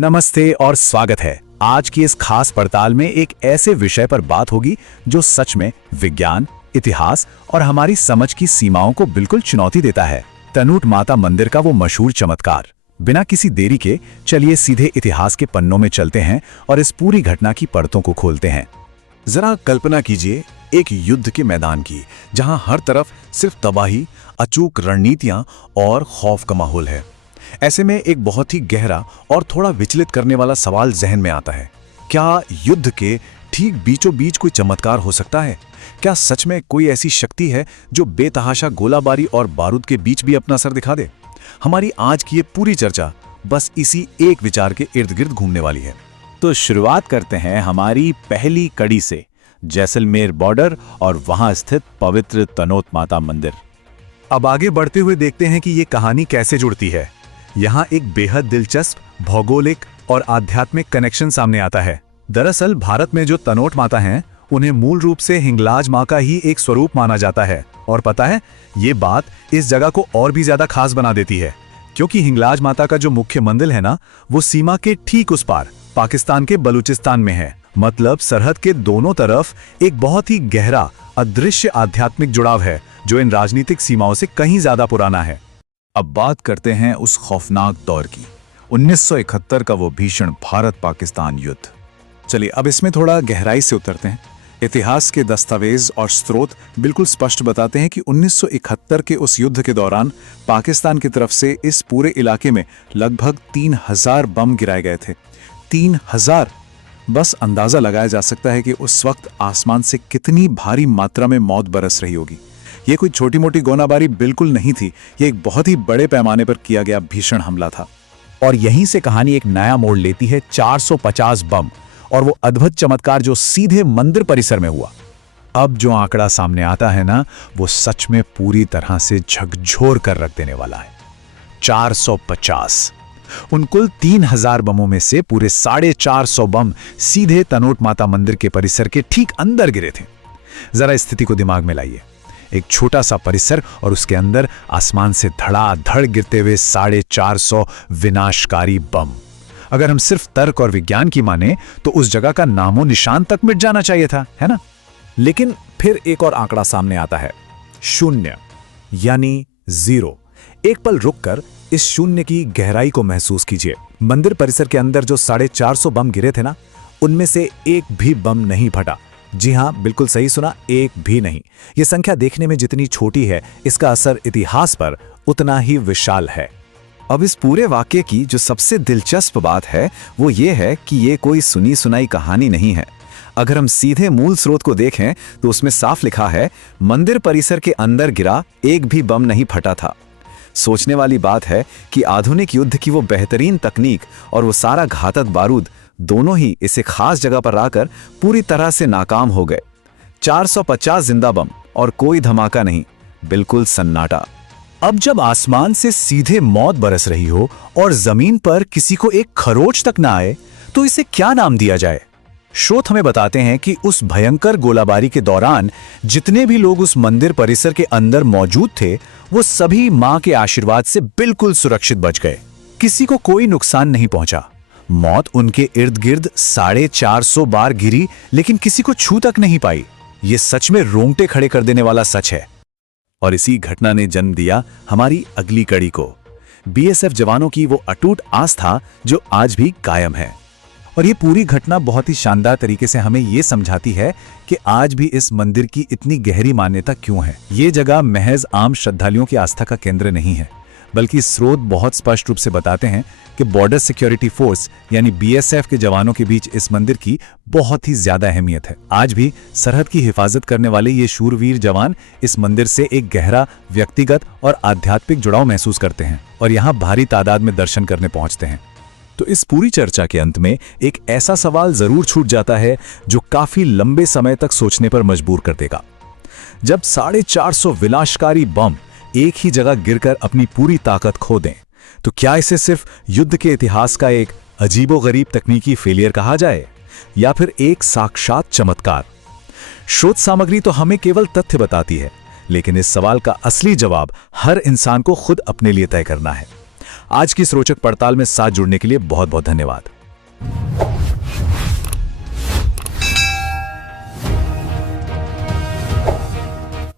नमस्ते और स्वागत है। आज की इस खास पड़ताल में एक ऐसे विषय पर बात होगी जो सच में विज्ञान, इतिहास और हमारी समझ की सीमाओं को बिल्कुल चुनौती देता है। तनूट माता मंदिर का वो मशहूर चमत्कार। बिना किसी देरी के चलिए सीधे इतिहास के पन्नों में चलते हैं और इस पूरी घटना की परतों को खोलते हैं। जरा कल्पना कीजिए एक युद्ध के मैदान की, जहां हर तरफ सिर्फ तबाही, अचूक रणनीतियां और खौफ का माहौल है। ऐसे में एक बहुत ही गहरा और थोड़ा विचलित करने वाला सवाल जहन में आता है। क्या युद्ध के ठीक बीचों बीच कोई चमत्कार हो सकता है? क्या सच में कोई ऐसी शक्ति है जो बेतहाशा गोलाबारी और बारूद के बीच भी अपना असर दिखा दे? हमारी आज की ये पूरी चर्चा बस इसी एक विचार के इर्द गिर्द घूमने वाली है। तो शुरुआत करते हैं हमारी पहली कड़ी से, जैसलमेर बॉर्डर और वहां स्थित पवित्र तनोट माता मंदिर। अब आगे बढ़ते हुए देखते हैं कि ये कहानी कैसे जुड़ती है। यहाँ एक बेहद दिलचस्प भौगोलिक और आध्यात्मिक कनेक्शन सामने आता है। दरअसल भारत में जो तनोट माता हैं, उन्हें मूल रूप से हिंगलाज माँ का ही एक स्वरूप माना जाता है। और पता है, ये बात इस जगह को और भी ज्यादा खास बना देती है, क्योंकि हिंगलाज माता का जो मुख्य मंदिर है ना, वो सीमा के ठीक उस पार पाकिस्तान के बलूचिस्तान में है। मतलब सरहद के दोनों तरफ एक बहुत ही गहरा अदृश्य आध्यात्मिक जुड़ाव है, जो इन राजनीतिक सीमाओं से कहीं ज्यादा पुराना है। अब बात करते हैं उस खौफनाक दौर की, 1971 का वो भीषण भारत पाकिस्तान युद्ध। चलिए अब इसमें थोड़ा गहराई से उतरते हैं। इतिहास के दस्तावेज और स्रोत बिल्कुल स्पष्ट बताते हैं कि 1971 के उस युद्ध के दौरान पाकिस्तान की तरफ से इस पूरे इलाके में लगभग 3000 बम गिराए गए थे। 3000! बस अंदाजा लगाया जा सकता है कि उस वक्त आसमान से कितनी भारी मात्रा में मौत बरस रही होगी। ये कोई छोटी मोटी गोनाबारी बिल्कुल नहीं थी, ये एक बहुत ही बड़े पैमाने पर किया गया भीषण हमला था। और यहीं से कहानी एक नया मोड़ लेती है। 450 बम और वो अद्भुत चमत्कार जो सीधे मंदिर परिसर में हुआ। अब जो आंकड़ा सामने आता है ना, वो सच में पूरी तरह से झकझोर कर रख देने वाला है। 450। उन कुल 3000 बमों में से पूरे 450 बम सीधे तनोट माता मंदिर के परिसर के ठीक अंदर गिरे थे। जरा स्थिति को दिमाग में लाइए। एक छोटा सा परिसर और उसके अंदर आसमान से धड़ाधड़ गिरते हुए 450 विनाशकारी बम। अगर हम सिर्फ तर्क और विज्ञान की माने तो उस जगह का नामो निशान तक मिट जाना चाहिए था, है ना? लेकिन फिर एक और आंकड़ा सामने आता है, 0 यानी 0। एक पल रुककर इस शून्य की गहराई को महसूस कीजिए। मंदिर परिसर के अंदर जो 450 बम गिरे थे ना, उनमें से एक भी बम नहीं फटा। जी हां, बिल्कुल सही सुना, एक भी नहीं। यह संख्या देखने में जितनी छोटी है, इसका असर इतिहास पर उतना ही विशाल है। अब इस पूरे वाकये की जो सबसे दिलचस्प बात है, वो ये है कि ये कोई सुनी सुनाई कहानी नहीं है। अगर हम सीधे मूल स्रोत को देखें तो उसमें साफ लिखा है, मंदिर परिसर के अंदर गिरा एक भी बम नहीं फटा था। सोचने वाली बात है कि आधुनिक युद्ध की वो बेहतरीन तकनीक और वो सारा घातक बारूद, दोनों ही इसे खास जगह पर आकर पूरी तरह से नाकाम हो गए। 450 जिंदा बम और कोई धमाका नहीं, बिल्कुल सन्नाटा। अब जब आसमान से सीधे मौत बरस रही हो और जमीन पर किसी को एक खरोच तक ना आए, तो इसे क्या नाम दिया जाए? स्रोत हमें बताते हैं कि उस भयंकर गोलाबारी के दौरान जितने भी लोग उस मंदिर परिसर के अंदर मौजूद थे, वो सभी मां के आशीर्वाद से बिल्कुल सुरक्षित बच गए। किसी को कोई नुकसान नहीं पहुंचा। मौत उनके इर्द गिर्द 450 बार गिरी, लेकिन किसी को छू तक नहीं पाई। ये सच में रोंगटे खड़े कर देने वाला सच है। और इसी घटना ने जन्म दिया हमारी अगली कड़ी को, बीएसएफ जवानों की वो अटूट आस्था जो आज भी कायम है। और ये पूरी घटना बहुत ही शानदार तरीके से हमें ये समझाती है कि आज भी इस मंदिर की इतनी गहरी मान्यता क्यों है। ये जगह महज आम श्रद्धालुओं की आस्था का केंद्र नहीं है, बल्कि स्रोत बहुत स्पष्ट रूप से बताते हैं कि बॉर्डर सिक्योरिटी फोर्स यानी बीएसएफ के जवानों के बीच इस मंदिर की बहुत ही ज्यादा अहमियत है। आज भी सरहद की हिफाजत करने वाले ये शूरवीर जवान इस मंदिर से एक गहरा व्यक्तिगत और आध्यात्मिक जुड़ाव महसूस करते हैं और यहाँ भारी तादाद में दर्शन करने पहुंचते हैं। तो इस पूरी चर्चा के अंत में एक ऐसा सवाल जरूर छूट जाता है जो काफी लंबे समय तक सोचने पर मजबूर कर देगा। जब 450 विनाशकारी बम एक ही जगह गिरकर अपनी पूरी ताकत खो दें, तो क्या इसे सिर्फ युद्ध के इतिहास का एक अजीबोगरीब तकनीकी फेलियर कहा जाए, या फिर एक साक्षात चमत्कार? शोध सामग्री तो हमें केवल तथ्य बताती है, लेकिन इस सवाल का असली जवाब हर इंसान को खुद अपने लिए तय करना है। आज की इस रोचक पड़ताल में साथ जुड़ने के लिए बहुत बहुत धन्यवाद।